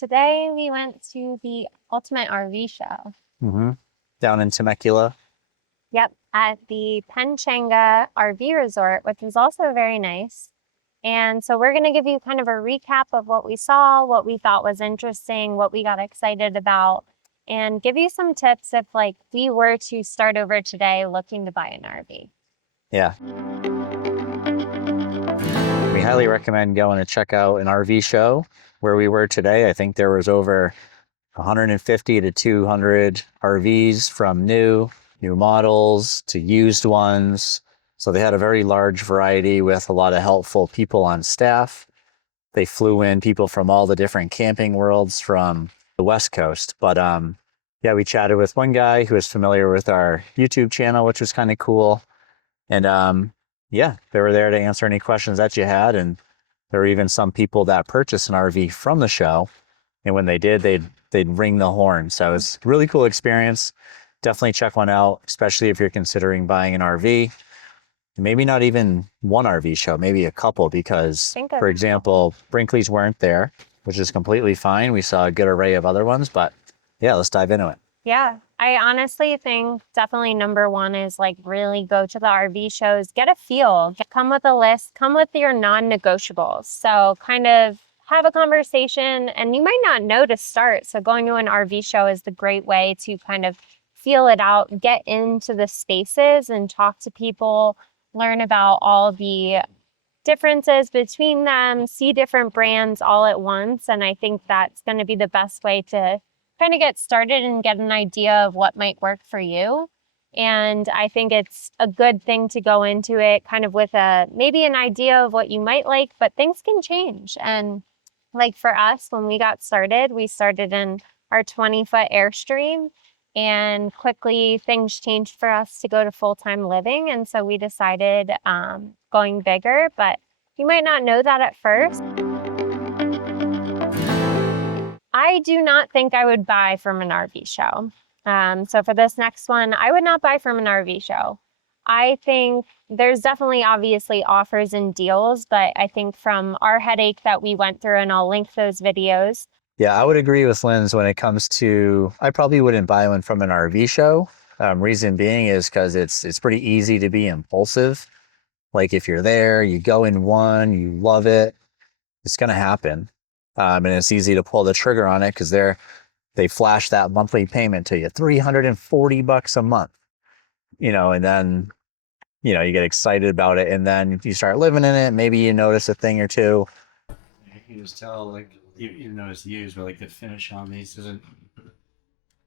today we went to the Ultimate RV Show. Down in Temecula. Yep, at the Penchanga RV Resort, which was also very nice. And so we're going to give you kind of a recap of what we saw, what we thought was interesting, what we got excited about, and give you some tips if like we were to start over today looking to buy an RV. Yeah. We highly recommend going to check out an RV show where we were today. I think there was over 150 to 200 RVs from new models to used ones. So they had a very large variety with a lot of helpful people on staff. They flew in people from all the different camping worlds from the West Coast. But yeah, we chatted with one guy who was familiar with our YouTube channel, which was kind of cool. And yeah, they were there to answer any questions that you had. And there were even some people that purchased an RV from the show. And when they did, they'd ring the horn. So it was a really cool experience. Definitely check one out, especially if you're considering buying an RV. Maybe not even one RV show, maybe a couple, because, for example, Brinkley's weren't there, which is completely fine. We saw a good array of other ones, but yeah, let's dive into it. Yeah, I honestly think definitely number one is like really go to the RV shows, get a feel, come with a list, come with your non-negotiables. So kind of have a conversation, and you might not know to start. So going to an RV show is the great way to kind of feel it out, get into the spaces and talk to people, learn about all the differences between them, see different brands all at once. And I think that's going to be the best way to kind of get started and get an idea of what might work for you. And I think it's a good thing to go into it kind of with maybe an idea of what you might like, but things can change. And like for us, when we got started, we started in our 20-foot Airstream. And quickly things changed for us to go to full-time living. And so we decided going bigger, but you might not know that at first. I do not think I would buy from an RV show. So for this next one, I would not buy from an RV show. I think there's definitely obviously offers and deals, but I think from our headache that we went through, and I'll link those videos. Yeah, I would agree with Linz when it comes to, I probably wouldn't buy one from an RV show. Reason being is because it's pretty easy to be impulsive. Like if you're there, you go in one, you love it, it's going to happen. And it's easy to pull the trigger on it because they flash that monthly payment to you, $340 a month, and then, you get excited about it. And then you start living in it. Maybe you notice a thing or two. You can just tell, like, you notice the use, but like the finish on these isn't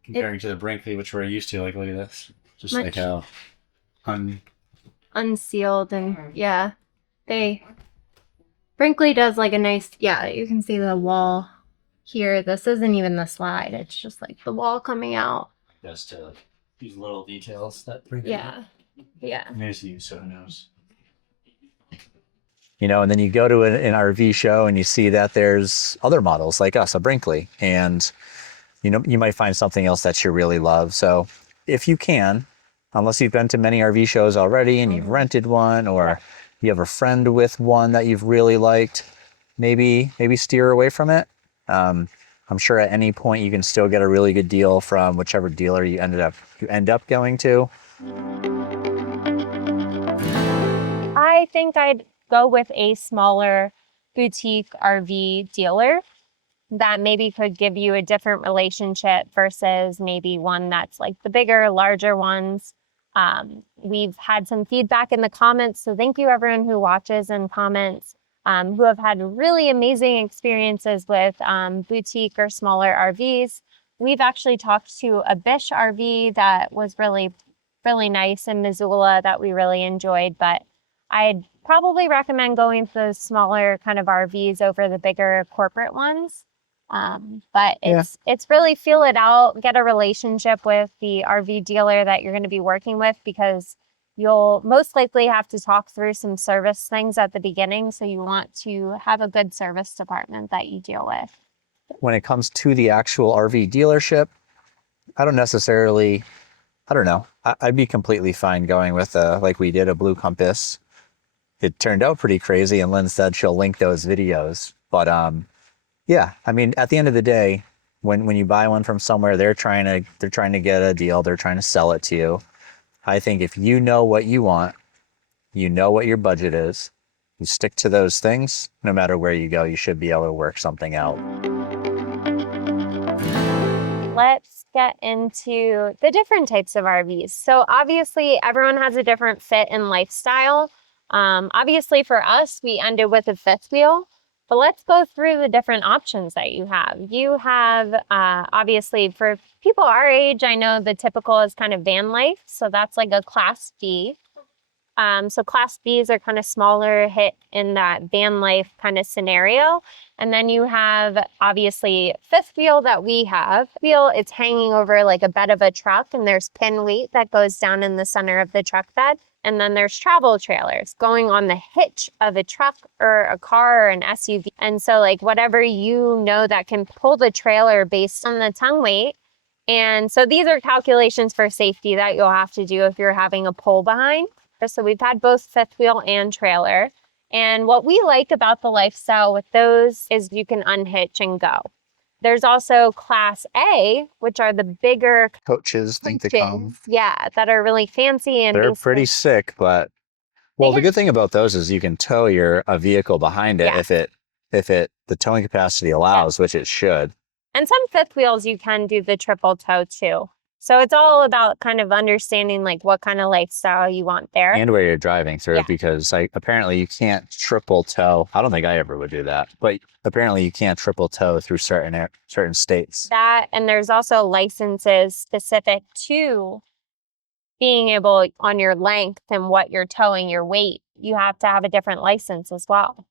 comparing to the Brinkley, which we're used to. Like, look at this, just like how unsealed, and yeah, Brinkley does like a nice, yeah, you can see the wall here. This isn't even the slide; it's just like the wall coming out. Just to like these little details that Brinkley. Yeah. Amazing use, so who knows. And then you go to an RV show and you see that there's other models like us, a Brinkley, and you might find something else that you really love. So if you can, unless you've been to many RV shows already and you've rented one, or you have a friend with one that you've really liked, maybe steer away from it. I'm sure at any point you can still get a really good deal from whichever dealer you end up going to. I think I'd go with a smaller boutique RV dealer that maybe could give you a different relationship versus maybe one that's like the bigger, larger ones. We've had some feedback in the comments, so thank you everyone who watches and comments, who have had really amazing experiences with boutique or smaller RVs. We've actually talked to a Bish RV that was really, really nice in Missoula that we really enjoyed, but I'd probably recommend going to those smaller kind of RVs over the bigger corporate ones. But it's really feel it out, get a relationship with the RV dealer that you're going to be working with, because you'll most likely have to talk through some service things at the beginning. So you want to have a good service department that you deal with. When it comes to the actual RV dealership, I don't know. I'd be completely fine going with like we did, a Blue Compass. It turned out pretty crazy, and Lynn said she'll link those videos. But Yeah, I mean, at the end of the day, when you buy one from somewhere, they're trying to get a deal, they're trying to sell it to you. I think if you know what you want, you know what your budget is, you stick to those things, no matter where you go, you should be able to work something out. Let's get into the different types of RVs. So obviously everyone has a different fit and lifestyle. Obviously for us, we ended with a fifth wheel, but let's go through the different options that you have. You have, obviously for people our age, I know the typical is kind of van life. So that's like a class B. So class Bs are kind of smaller, hit in that van life kind of scenario. And then you have obviously fifth wheel that we have. Wheel, it's hanging over like a bed of a truck, and there's pin weight that goes down in the center of the truck bed. And then there's travel trailers going on the hitch of a truck or a car or an SUV. And so like whatever you know that can pull the trailer based on the tongue weight. And so these are calculations for safety that you'll have to do if you're having a pull behind. So we've had both fifth wheel and trailer. And what we like about the lifestyle with those is you can unhitch and go. There's also class A, which are the bigger Coaches think to come. yeah, that are really fancy and They're pretty sick, but well, the good thing about those is you can tow a vehicle behind it if the towing capacity allows, which it should. And some fifth wheels you can do the triple tow too. So it's all about kind of understanding like what kind of lifestyle you want there. And where you're driving through, because apparently you can't triple tow. I don't think I ever would do that, but apparently you can't triple tow through certain states. That, and there's also licenses specific to being able on your length and what you're towing, your weight. You have to have a different license as well.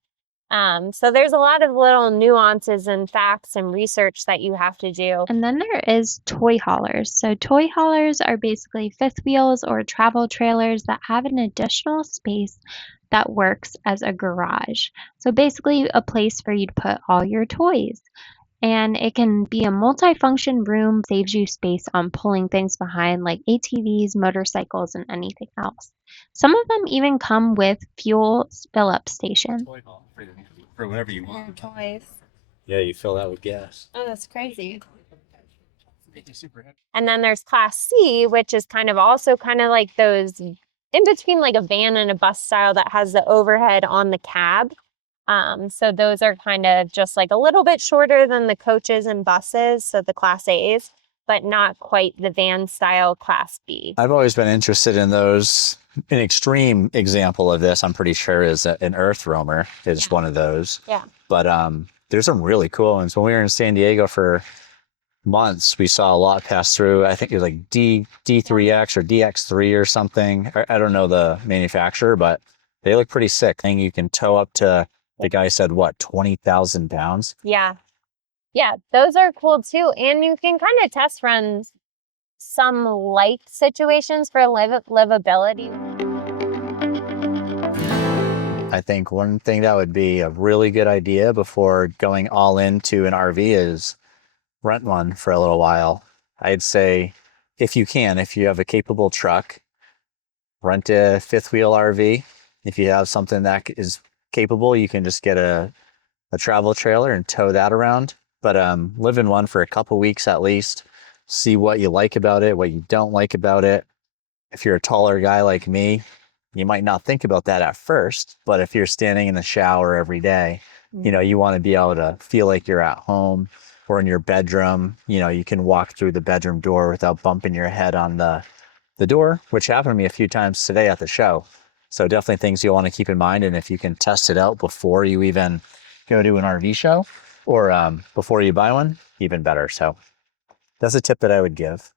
So there's a lot of little nuances and facts and research that you have to do. And then there is toy haulers. So toy haulers are basically fifth wheels or travel trailers that have an additional space that works as a garage. So basically a place for you to put all your toys. And it can be a multifunction room, saves you space on pulling things behind like ATVs, motorcycles, and anything else. Some of them even come with fuel fill-up station. For whatever you want. Toys. Yeah, you fill that with gas. Oh, that's crazy. And then there's class C, which is kind of also kind of like those in between like a van and a bus style that has the overhead on the cab. So those are kind of just like a little bit shorter than the coaches and buses, so the class A's, but not quite the van style class B. I've always been interested in those. An extreme example of this, I'm pretty sure, is an Earth Roamer is one of those. Yeah. But there's some really cool ones. When we were in San Diego for months, we saw a lot pass through. I think it was like D3X or DX3 or something. I don't know the manufacturer, but they look pretty sick. Thing you can tow up to, the guy said, what, 20,000 pounds? Yeah. Yeah, those are cool too. And you can kind of test run some light situations for livability. I think one thing that would be a really good idea before going all into an RV is rent one for a little while. I'd say if you have a capable truck, rent a fifth wheel RV. If you have something that is capable, you can just get a travel trailer and tow that around. But live in one for a couple weeks at least. See what you like about it, what you don't like about it. If you're a taller guy like me, you might not think about that at first, but if you're standing in the shower every day, you want to be able to feel like you're at home or in your bedroom. You can walk through the bedroom door without bumping your head on the door, which happened to me a few times today at the show. So definitely things you'll want to keep in mind. And if you can test it out before you even go to an RV show or before you buy one, even better. So that's a tip that I would give.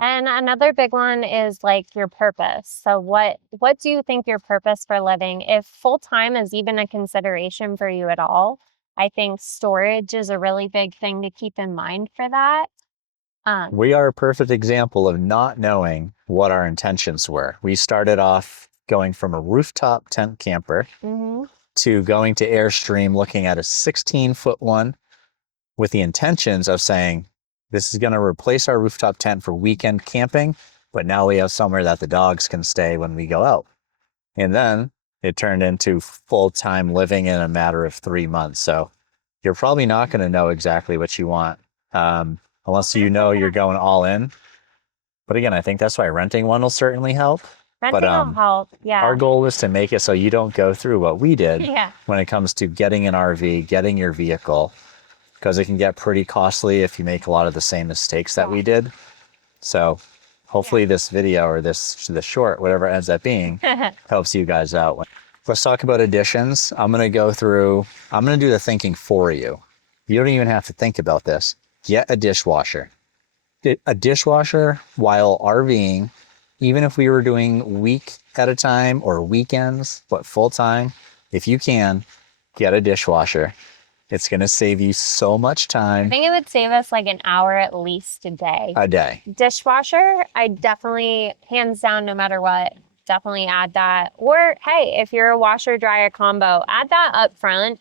And another big one is like your purpose. So what do you think your purpose for living? If full-time is even a consideration for you at all, I think storage is a really big thing to keep in mind for that. We are a perfect example of not knowing what our intentions were. We started off going from a rooftop tent camper to going to Airstream, looking at a 16-foot one with the intentions of saying, this is going to replace our rooftop tent for weekend camping, but now we have somewhere that the dogs can stay when we go out. And then it turned into full-time living in a matter of 3 months. So you're probably not going to know exactly what you want, unless you know you're going all in. But again, I think that's why renting one will certainly help. Renting But will help. Yeah. our goal is to make it so you don't go through what we did Yeah. when it comes to getting an RV, getting your vehicle, because it can get pretty costly if you make a lot of the same mistakes that we did. So hopefully this video or the short, whatever it ends up being, helps you guys out. Let's talk about additions. I'm going to do the thinking for you. You don't even have to think about this. Get a dishwasher. A dishwasher while RVing, even if we were doing week at a time or weekends, but full time, if you can, get a dishwasher. It's going to save you so much I time think it would save us like an hour at least a day. a day. Dishwasher, I definitely, hands down, no matter what, definitely add that. Or hey, if you're a washer dryer combo, add that up front.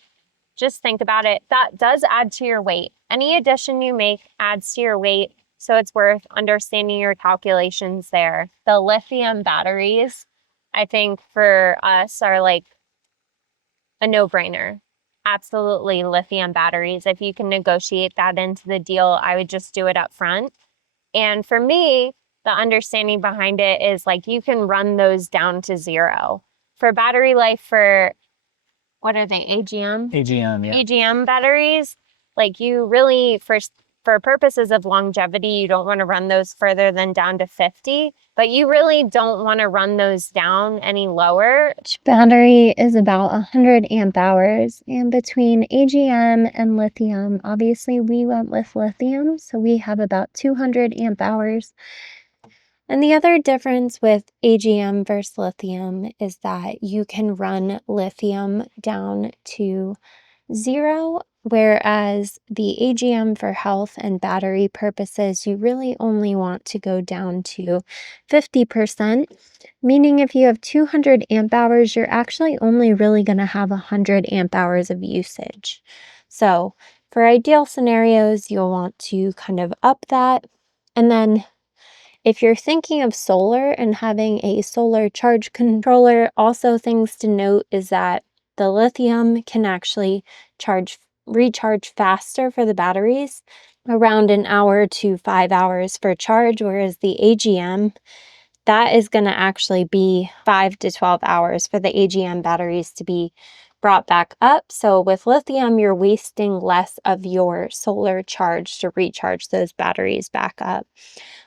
Just think about it. That does add to your weight. Any addition you make adds to your weight. So it's worth understanding your calculations there. The lithium batteries, I think for us are like a no-brainer. Absolutely lithium batteries. If you can negotiate that into the deal, I would just do it up front. And for me, the understanding behind it is like you can run those down to 0. For battery life for, what are they, AGM? AGM, yeah. AGM batteries, like you really, for purposes of longevity, you don't want to run those further than down to 50, but you really don't want to run those down any lower. Each battery is about 100 amp hours, and between AGM and lithium, obviously we went with lithium, so we have about 200 amp hours. And the other difference with AGM versus lithium is that you can run lithium down to 0, whereas the AGM for health and battery purposes, you really only want to go down to 50%, meaning if you have 200 amp hours, you're actually only really going to have 100 amp hours of usage. So for ideal scenarios, you'll want to kind of up that. And then if you're thinking of solar and having a solar charge controller, also things to note is that the lithium can actually recharge faster for the batteries, around an hour to 5 hours for charge, whereas the AGM, that is going to actually be 5 to 12 hours for the AGM batteries to be brought back up. So with lithium, you're wasting less of your solar charge to recharge those batteries back up.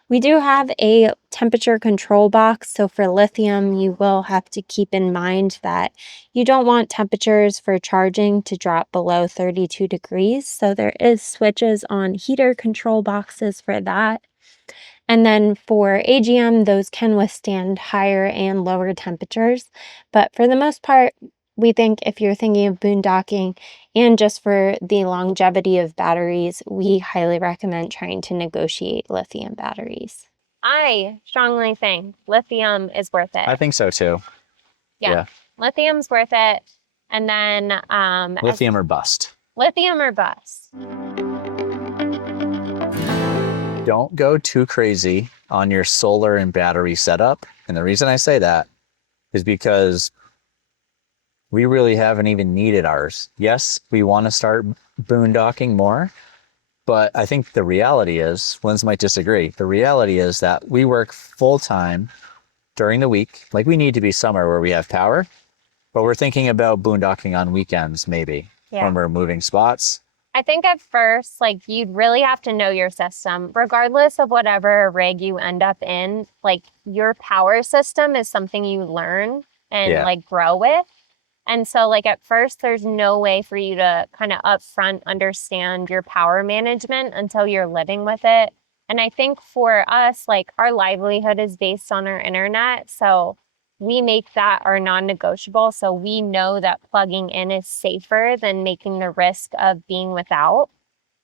We do have a temperature control box, so for lithium, you will have to keep in mind that you don't want temperatures for charging to drop below 32 degrees, so there is switches on heater control boxes for that. And then for AGM, those can withstand higher and lower temperatures, but for the most part, we think if you're thinking of boondocking and just for the longevity of batteries, we highly recommend trying to negotiate lithium batteries. I strongly think lithium is worth it. I think so too. Yeah. Lithium's worth it. And then Lithium or bust. lithium or bust. Don't go too crazy on your solar and battery setup. And the reason I say that is because we really haven't even needed ours. Yes, we want to start boondocking more, but I think the reality is, Linz might disagree, the reality is that we work full time during the week. Like we need to be somewhere where we have power, but we're thinking about boondocking on weekends maybe when we're moving spots. I think at first, like you'd really have to know your system, regardless of whatever rig you end up in. Like your power system is something you learn and like grow with. And so like at first, there's no way for you to kind of upfront understand your power management until you're living with it. And I think for us, like our livelihood is based on our internet. So we make that our non-negotiable. So we know that plugging in is safer than making the risk of being without.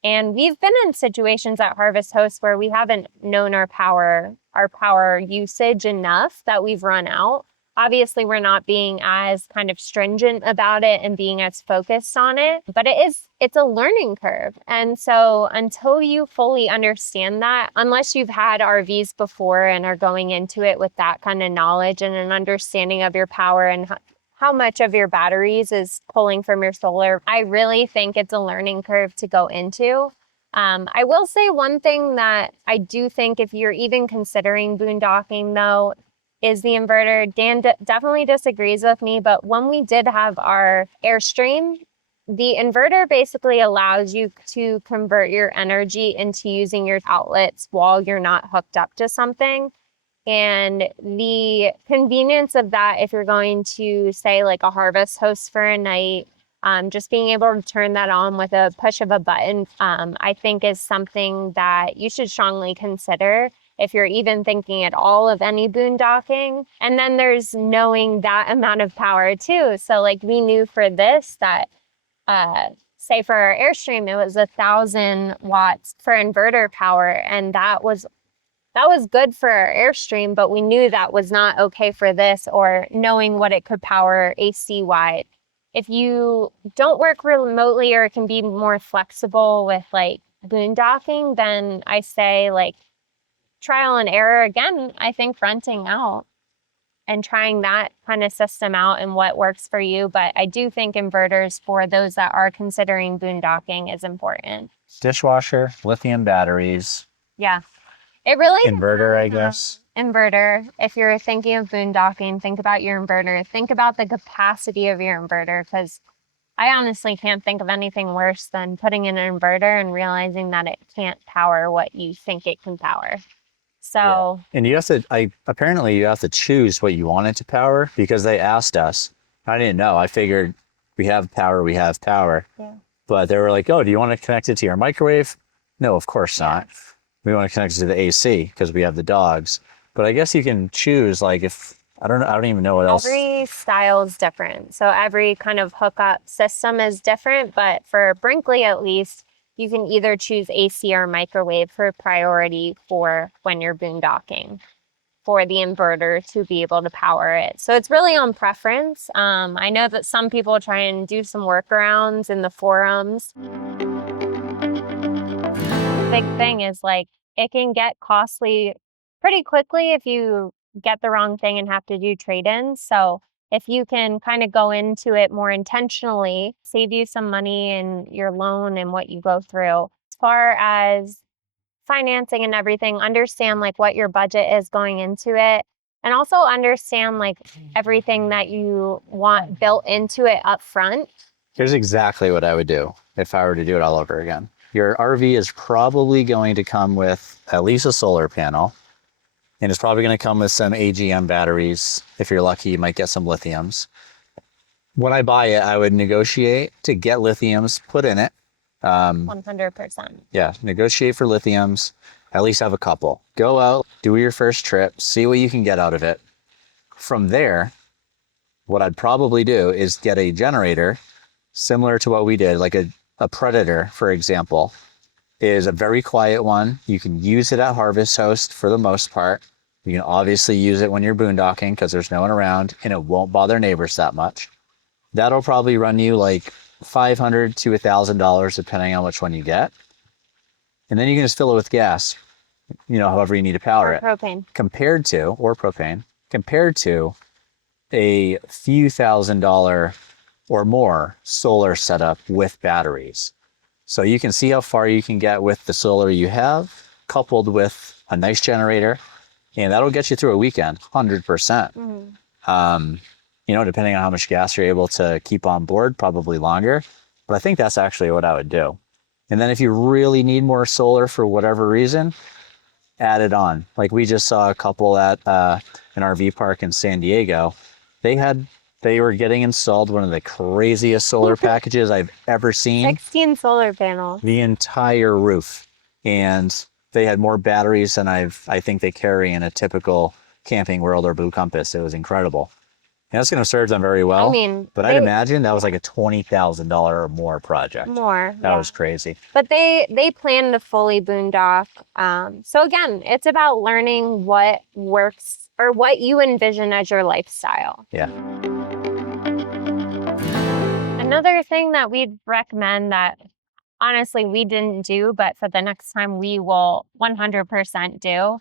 And we've been in situations at Harvest Host where we haven't known our power usage enough that we've run out. Obviously, we're not being as kind of stringent about it and being as focused on it, but it's a learning curve. And so until you fully understand that, unless you've had RVs before and are going into it with that kind of knowledge and an understanding of your power and how much of your batteries is pulling from your solar. I really think it's a learning curve to go into. I will say one thing that I do think if you're even considering boondocking though, is the inverter. Dan definitely disagrees with me, but when we did have our Airstream, the inverter basically allows you to convert your energy into using your outlets while you're not hooked up to something. And the convenience of that, if you're going to say like a harvest host for a night, just being able to turn that on with a push of a button, I think is something that you should strongly consider if you're even thinking at all of any boondocking. And then there's knowing that amount of power too. So like we knew for this that, say for our Airstream, it was 1,000 watts for inverter power. And that was good for our Airstream, but we knew that was not okay for this, or knowing what it could power AC wide. If you don't work remotely or can be more flexible with like boondocking, then I say like trial and error again. I think renting out and trying that kind of system out and what works for you. But I do think inverters for those that are considering boondocking is important. Dishwasher, lithium batteries, Yeah. It really inverter, I depends guess. on inverter. If you're thinking of boondocking, think about your inverter. Think about the capacity of your inverter, because I honestly can't think of anything worse than putting in an inverter and realizing that it can't power what you think it can power. So And you have to, apparently you have to choose what you want it to power, because they asked us. I didn't know. I figured we have power. yeah. But they were like, oh, do you want to connect it to your microwave? No, of course not. We want to connect it to the AC because we have the dogs. But I guess you can choose, like, if, I don't even know what else. Every style is different. So every kind of hookup system is different. But for Brinkley, at least, you can either choose AC or microwave for priority for when you're boondocking, for the inverter to be able to power it. So it's really on preference. I know that some people try and do some workarounds in the forums. The big thing is like it can get costly pretty quickly if you get the wrong thing and have to do trade-ins. So if you can kind of go into it more intentionally, save you some money in your loan and what you go through. As far as financing and everything, understand like what your budget is going into it, and also understand like everything that you want built into it up front. Here's exactly what I would do if I were to do it all over again. Your RV is probably going to come with at least a solar panel, and it's probably going to come with some AGM batteries. If you're lucky, you might get some lithiums. When I buy it, I would negotiate to get lithiums put in it. 100%. Yeah, negotiate for lithiums, at least have a couple. Go out, do your first trip, see what you can get out of it. From there, what I'd probably do is get a generator similar to what we did, like a Predator, for example, is a very quiet one. You can use it at Harvest Host for the most part. You can obviously use it when you're boondocking because there's no one around, and it won't bother neighbors that much. That'll probably run you like $500 to $1,000 depending on which one you get. And then you can just fill it with gas, however you need to power it. Propane. Or propane, compared to a few $1,000 or more solar setup with batteries. So you can see how far you can get with the solar you have, coupled with a nice generator, and that'll get you through a weekend, 100%. Depending on how much gas you're able to keep on board, probably longer. But I think that's actually what I would do. And then if you really need more solar for whatever reason, add it on. Like we just saw a couple at an RV park in San Diego. They were getting installed one of the craziest solar packages I've ever seen. 16 solar panels. The entire roof. And they had more batteries than I think they carry in a typical Camping World or Blue Compass. It was incredible. And that's going to serve them very well. I mean, but I'd imagine that was like a $20,000 or more project. That was crazy. But they plan to fully boondock. So again, it's about learning what works or what you envision as your lifestyle. Yeah. Another thing that we'd recommend that honestly we didn't do, but for the next time we will 100% do,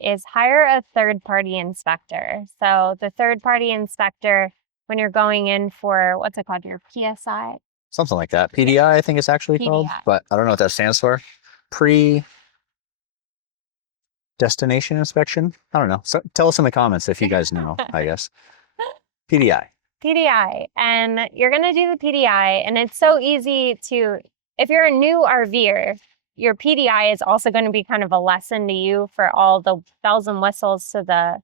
is hire a third-party inspector. So the third-party inspector when you're going in for what's it called, your PSI? Something like that. PDI, I think it's actually called, PDI. but I don't know what that stands for. Pre-destination inspection. I don't know. So tell us in the comments if you guys know. I guess PDI. PDI, and you're going to do the PDI, and it's so easy to, if you're a new RVer, your PDI is also going to be kind of a lesson to you for all the bells and whistles to the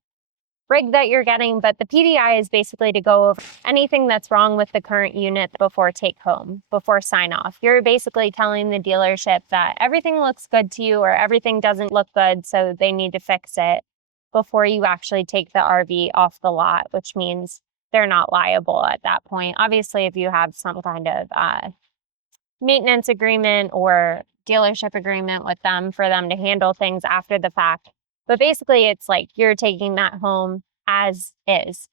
rig that you're getting. But the PDI is basically to go over anything that's wrong with the current unit before take home, before sign off. You're basically telling the dealership that everything looks good to you or everything doesn't look good, so they need to fix it before you actually take the RV off the lot, which means they're not liable at that point. Obviously, if you have some kind of maintenance agreement or dealership agreement with them for them to handle things after the fact. But basically, it's like you're taking that home as is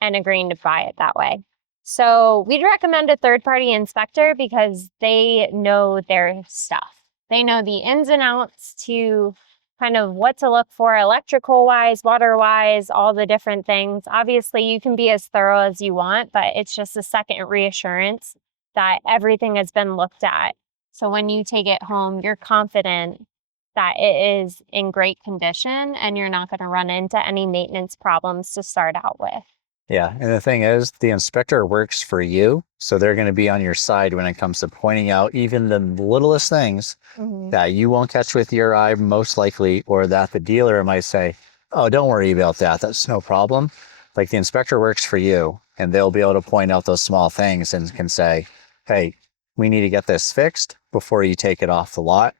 and agreeing to buy it that way. So we'd recommend a third-party inspector because they know their stuff. They know the ins and outs to kind of what to look for electrical-wise, water-wise, all the different things. Obviously, you can be as thorough as you want, but it's just a second reassurance that everything has been looked at. So when you take it home, you're confident that it is in great condition and you're not going to run into any maintenance problems to start out with. Yeah. And the thing is, the inspector works for you. So they're going to be on your side when it comes to pointing out even the littlest things that you won't catch with your eye, most likely, or that the dealer might say, oh, don't worry about that. That's no problem. Like the inspector works for you and they'll be able to point out those small things and can say, hey, we need to get this fixed before you take it off the lot.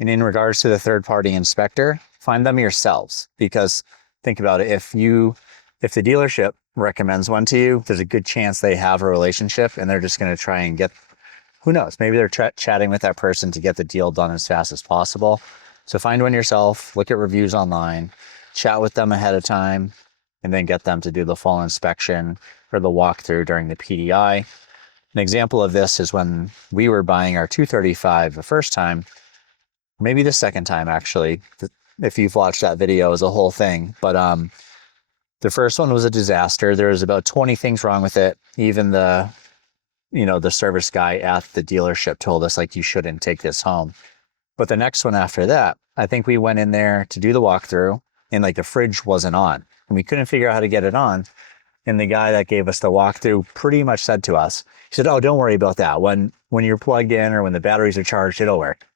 And in regards to the third party inspector, find them yourselves, because think about it. If the dealership recommends one to you, there's a good chance they have a relationship and they're just going to try and get, who knows, maybe they're chatting with that person to get the deal done as fast as possible. So find one yourself, look at reviews online, chat with them ahead of time, and then get them to do the full inspection or the walkthrough during the PDI. An example of this is when we were buying our 235 the first time, maybe the second time actually, if you've watched that video as a whole thing. But the first one was a disaster. There was about 20 things wrong with it. Even the service guy at the dealership told us, like, you shouldn't take this home. But the next one after that, I think we went in there to do the walkthrough and like the fridge wasn't on and we couldn't figure out how to get it on. And the guy that gave us the walkthrough pretty much said to us, he said, oh, don't worry about that. When you're plugged in or when the batteries are charged, it'll work.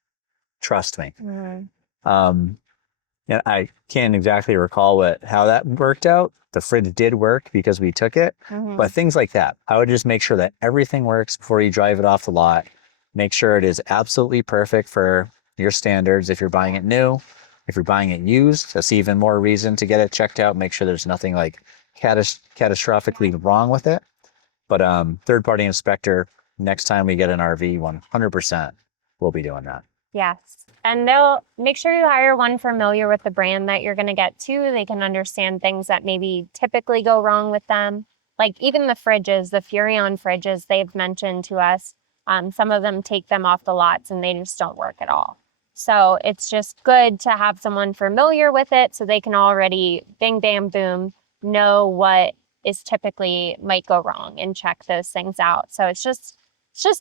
Trust me. And I can't exactly recall how that worked out. The fridge did work because we took it, but things like that, I would just make sure that everything works before you drive it off the lot. Make sure it is absolutely perfect for your standards. If you're buying it new, if you're buying it used, that's even more reason to get it checked out. Make sure there's nothing like catastrophically wrong with it. But third-party inspector, next time we get an RV, 100% we'll be doing that. Yes. And they'll make sure you hire one familiar with the brand that you're going to get too. They can understand things that maybe typically go wrong with them. Like even the fridges, the Furrion fridges, they've mentioned to us, some of them take them off the lots and they just don't work at all. So it's just good to have someone familiar with it so they can already bing, bam, boom, know what is typically might go wrong and check those things out. So it's just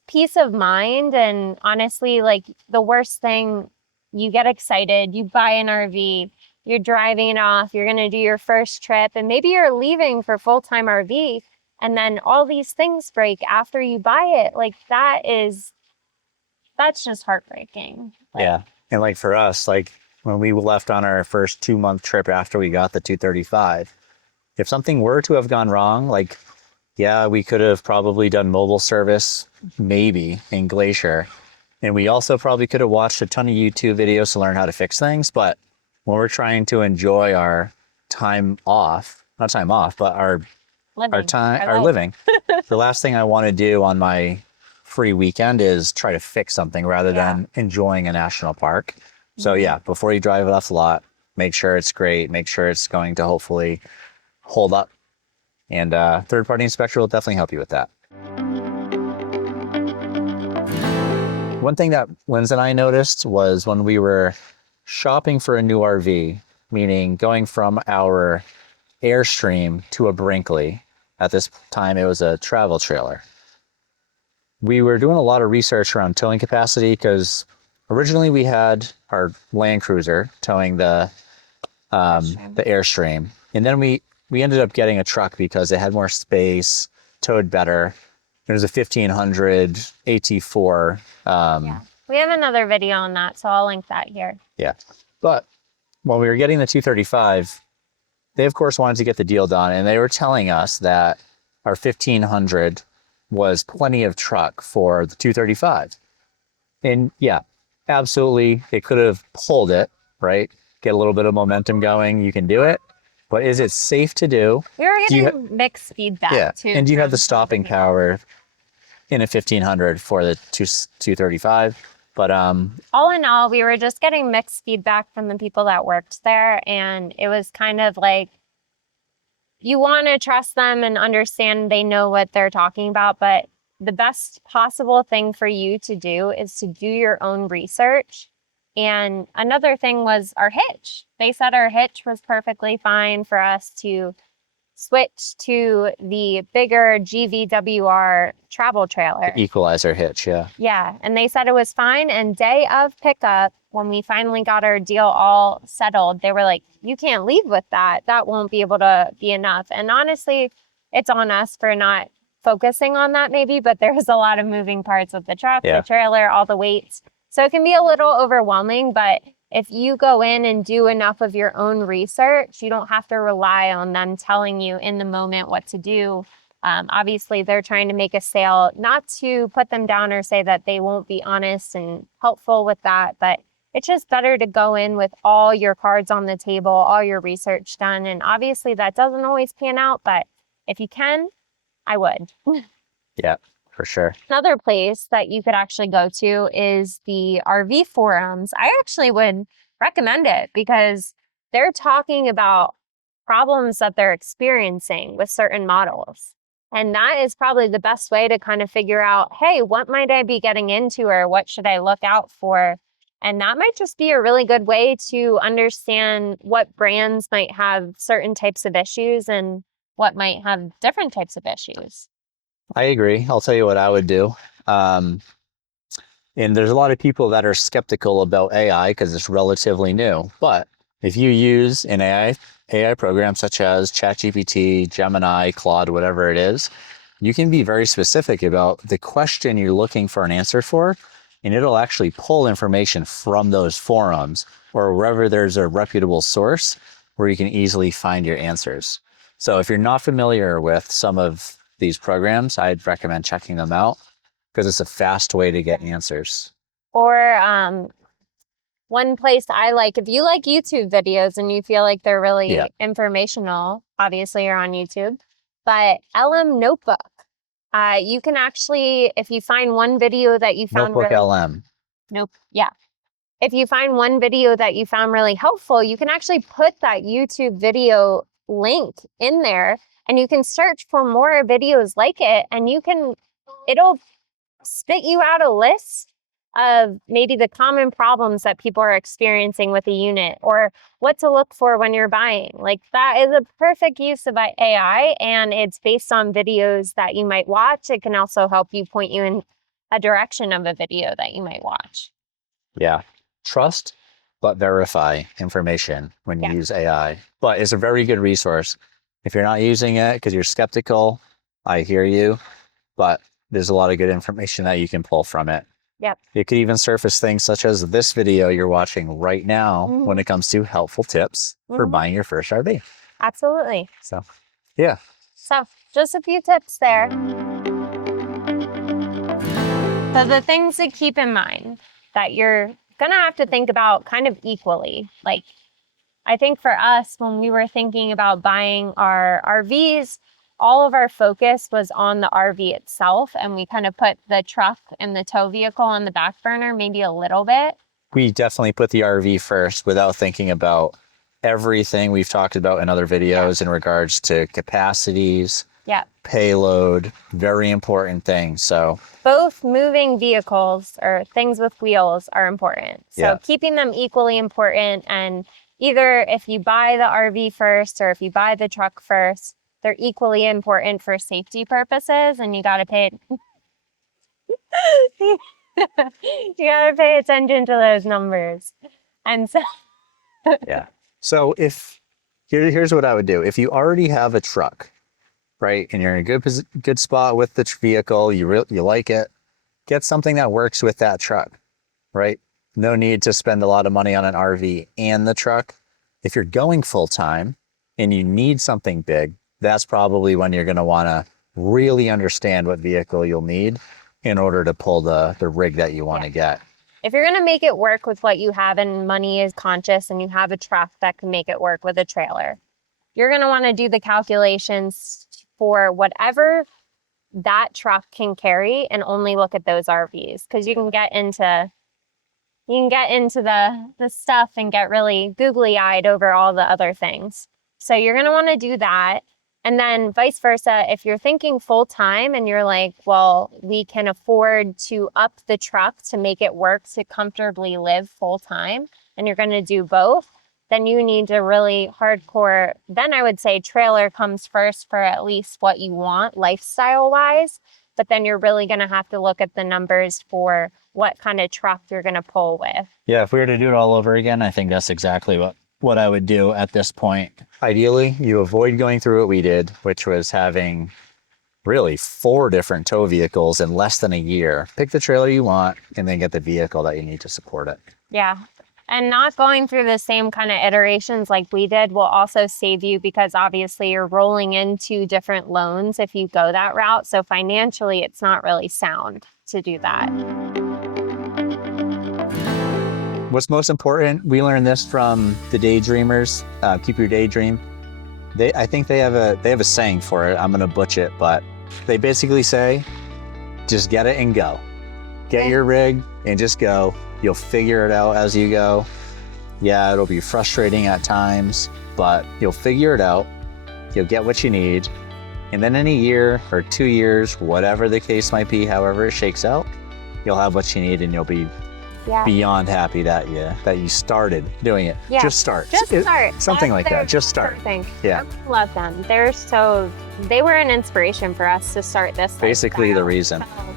peace of mind. And honestly, like the worst thing, you get excited, you buy an RV, you're driving it off, you're going to do your first trip, and maybe you're leaving for full-time RV, and then all these things break after you buy it. Like that's just heartbreaking. Yeah. And like for us, like when we left on our first 2-month trip after we got the 235, if something were to have gone wrong, like, yeah, we could have probably done mobile service, maybe in Glacier. And we also probably could have watched a ton of YouTube videos to learn how to fix things. But when we're trying to enjoy our time off, not time off, but our living, the last thing I want to do on my free weekend is try to fix something rather than enjoying a national park. So yeah, before you drive it off the lot, make sure it's great. Make sure it's going to hopefully hold up. And third-party inspector will definitely help you with that. One thing that Linz and I noticed was when we were shopping for a new RV, meaning going from our Airstream to a Brinkley, At this time, it was a travel trailer. We were doing a lot of research around towing capacity because originally we had our Land Cruiser towing the Airstream, and then we ended up getting a truck because it had more space, towed better. It was a 1500 AT4. Yeah. We have another video on that, so I'll link that here. Yeah. But when we were getting the 235, they of course wanted to get the deal done, and they were telling us that our 1500 was plenty of truck for the 235. And yeah, absolutely, they could have pulled it, right? Get a little bit of momentum going, you can do it. But is it safe to do? We were getting mixed feedback too. And do you have the stopping power in a 1500 for the 235? But all in all, we were just getting mixed feedback from the people that worked there, and it was kind of like, you want to trust them and understand they know what they're talking about, but the best possible thing for you to do is to do your own research. And another thing was our hitch. They said our hitch was perfectly fine for us to switch to the bigger GVWR travel trailer. Equalizer hitch, yeah. Yeah, and they said it was fine. And day of pickup, when we finally got our deal all settled, they were like, you can't leave with that. That won't be able to be enough. And honestly, it's on us for not focusing on that maybe, but there's a lot of moving parts with the truck, the trailer, all the weights. So it can be a little overwhelming, but if you go in and do enough of your own research, you don't have to rely on them telling you in the moment what to do. Obviously, they're trying to make a sale, not to put them down or say that they won't be honest and helpful with that, but it's just better to go in with all your cards on the table, all your research done. And obviously, that doesn't always pan out, but if you can, I would. Yeah, for sure. Another place that you could actually go to is the RV forums. I actually would recommend it because they're talking about problems that they're experiencing with certain models. And that is probably the best way to kind of figure out, hey, what might I be getting into or what should I look out for? And that might just be a really good way to understand what brands might have certain types of issues and what might have different types of issues. I agree. I'll tell you what I would do. And there's a lot of people that are skeptical about AI because it's relatively new. But if you use an AI program such as ChatGPT, Gemini, Claude, whatever it is, you can be very specific about the question you're looking for an answer for, and it'll actually pull information from those forums or wherever there's a reputable source where you can easily find your answers. So if you're not familiar with some of these programs, I'd recommend checking them out because it's a fast way to get answers. Or one place I like, if you like YouTube videos and you feel like they're really informational, obviously you're on YouTube, but LM Notebook. You can actually, if you find one video that you found Notebook LM. Yeah. If you find one video that you found really helpful, you can actually put that YouTube video link in there and you can search for more videos like it, and it'll spit you out a list of maybe the common problems that people are experiencing with a unit or what to look for when you're buying. Like, that is a perfect use of AI, and it's based on videos that you might watch. It can also help you point you in a direction of a video that you might watch. Yeah. Trust, but verify information when you use AI. But it's a very good resource. If you're not using it because you're skeptical, I hear you, but there's a lot of good information that you can pull from it. Yep. It could even surface things such as this video you're watching right now when it comes to helpful tips for buying your first RV. Absolutely. So, yeah. So, just a few tips there. So, the things to keep in mind that you're going to have to think about kind of equally. Like, I think for us, when we were thinking about buying our RVs, all of our focus was on the RV itself, and we kind of put the truck and the tow vehicle on the back burner maybe a little bit. We definitely put the RV first without thinking about everything we've talked about in other videos in regards to capacities, payload, very important things. So both moving vehicles or things with wheels are important. So keeping them equally important, and either if you buy the RV first or if you buy the truck first, they're equally important for safety purposes, and you got to pay you got to pay attention to those numbers. And so Yeah. So here's what I would do. If you already have a truck, right, and you're in a good spot with the vehicle, you like it, get something that works with that truck, right? No need to spend a lot of money on an RV and the truck. If you're going full time and you need something big, that's probably when you're going to want to really understand what vehicle you'll need in order to pull the rig that you want to get. if you're going to make it work with what you have and money is conscious and you have a truck that can make it work with a trailer, you're going to want to do the calculations for whatever that truck can carry and only look at those RVs, because you can get into the stuff and get really googly-eyed over all the other things. So you're going to want to do that. And then vice versa, if you're thinking full-time and you're like, well, we can afford to up the truck to make it work to comfortably live full-time, and you're going to do both, then you need to really hardcore. Then I would say trailer comes first for at least what you want lifestyle-wise. But then you're really going to have to look at the numbers for what kind of truck you're going to pull with. Yeah, if we were to do it all over again, I think that's exactly what I would do at this point. Ideally, you avoid going through what we did, which was having really 4 different tow vehicles in less than a year. Pick the trailer you want and then get the vehicle that you need to support it. Yeah. And not going through the same kind of iterations like we did will also save you, because obviously you're rolling into different loans if you go that route. So financially, it's not really sound to do that. What's most important, we learned this from the Daydreamers, Keep Your Daydream. I think they have a saying for it. I'm going to butcher it, but they basically say, just get it and go. Get your rig and just go. You'll figure it out as you go. Yeah, it'll be frustrating at times, but you'll figure it out. You'll get what you need. And then in a year or 2 years, whatever the case might be, however it shakes out, you'll have what you need and you'll be beyond happy that you started doing it. Yeah. Just start. Just start. Something like that. Just start. Thing. Yeah. I love them. They were an inspiration for us to start this. Basically the reason. So,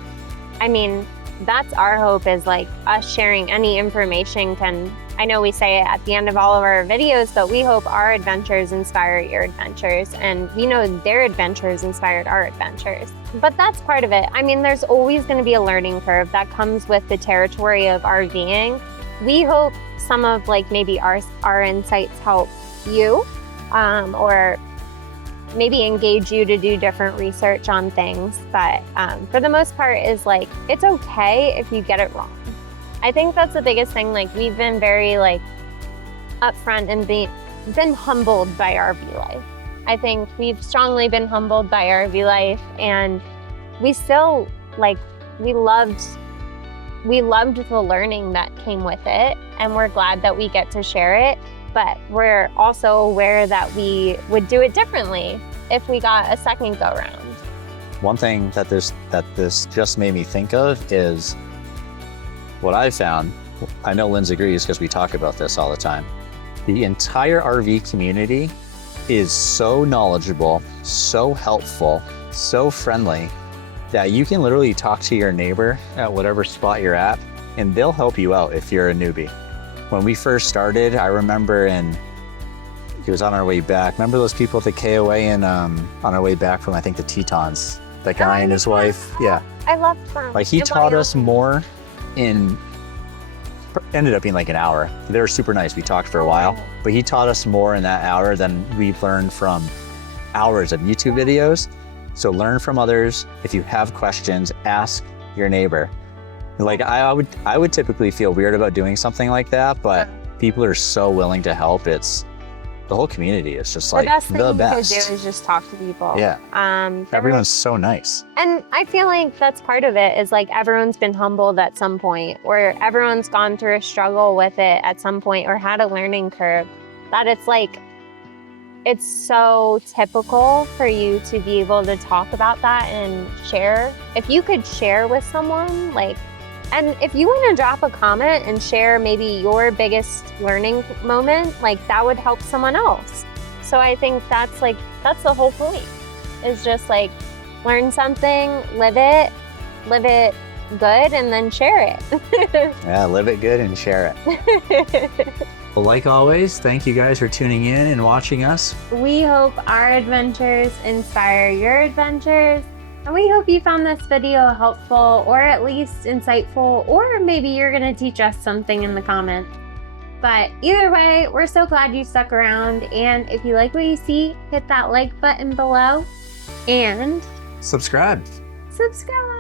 I mean, that's our hope, is like us sharing any information can, I know we say it at the end of all of our videos, but we hope our adventures inspire your adventures, and we know their adventures inspired our adventures. But that's part of it. I mean, there's always going to be a learning curve that comes with the territory of RVing. We hope some of maybe our insights help you, or maybe engage you to do different research on things. But for the most part is it's okay if you get it wrong. I think that's the biggest thing. We've been very upfront and been humbled by RV life. I think we've strongly been humbled by RV life, and we still we loved the learning that came with it, and we're glad that we get to share it. But we're also aware that we would do it differently if we got a second go round. One thing that this just made me think of is what I found. I know Linz agrees because we talk about this all the time. The entire RV community is so knowledgeable, so helpful, so friendly that you can literally talk to your neighbor at whatever spot you're at and they'll help you out if you're a newbie. When we first started, I remember it was on our way back. Remember those people at the KOA and on our way back from, I think, the Tetons, that guy and his wife? Yeah. I love them. He taught us more ended up being an hour. They were super nice. We talked for a while, but he taught us more in that hour than we've learned from hours of YouTube videos. So learn from others. If you have questions, ask your neighbor. I would typically feel weird about doing something like that, but people are so willing to help. It's the whole community is just the best thing the you best. could do is just talk to people. Yeah. Everyone's so nice. And I feel like that's part of it, is everyone's been humbled at some point, or everyone's gone through a struggle with it at some point, or had a learning curve, that it's so typical for you to be able to talk about that and share. If you could share with someone, and if you want to drop a comment and share maybe your biggest learning moment, that would help someone else. So I think that's the whole point, is just like learn something, live it good, and then share it. Yeah, live it good and share it. Well, like always, thank you guys for tuning in and watching us. We hope our adventures inspire your adventures, and we hope you found this video helpful, or at least insightful, or maybe you're gonna teach us something in the comments. But either way, we're so glad you stuck around, and if you like what you see, hit that like button below and Subscribe. subscribe.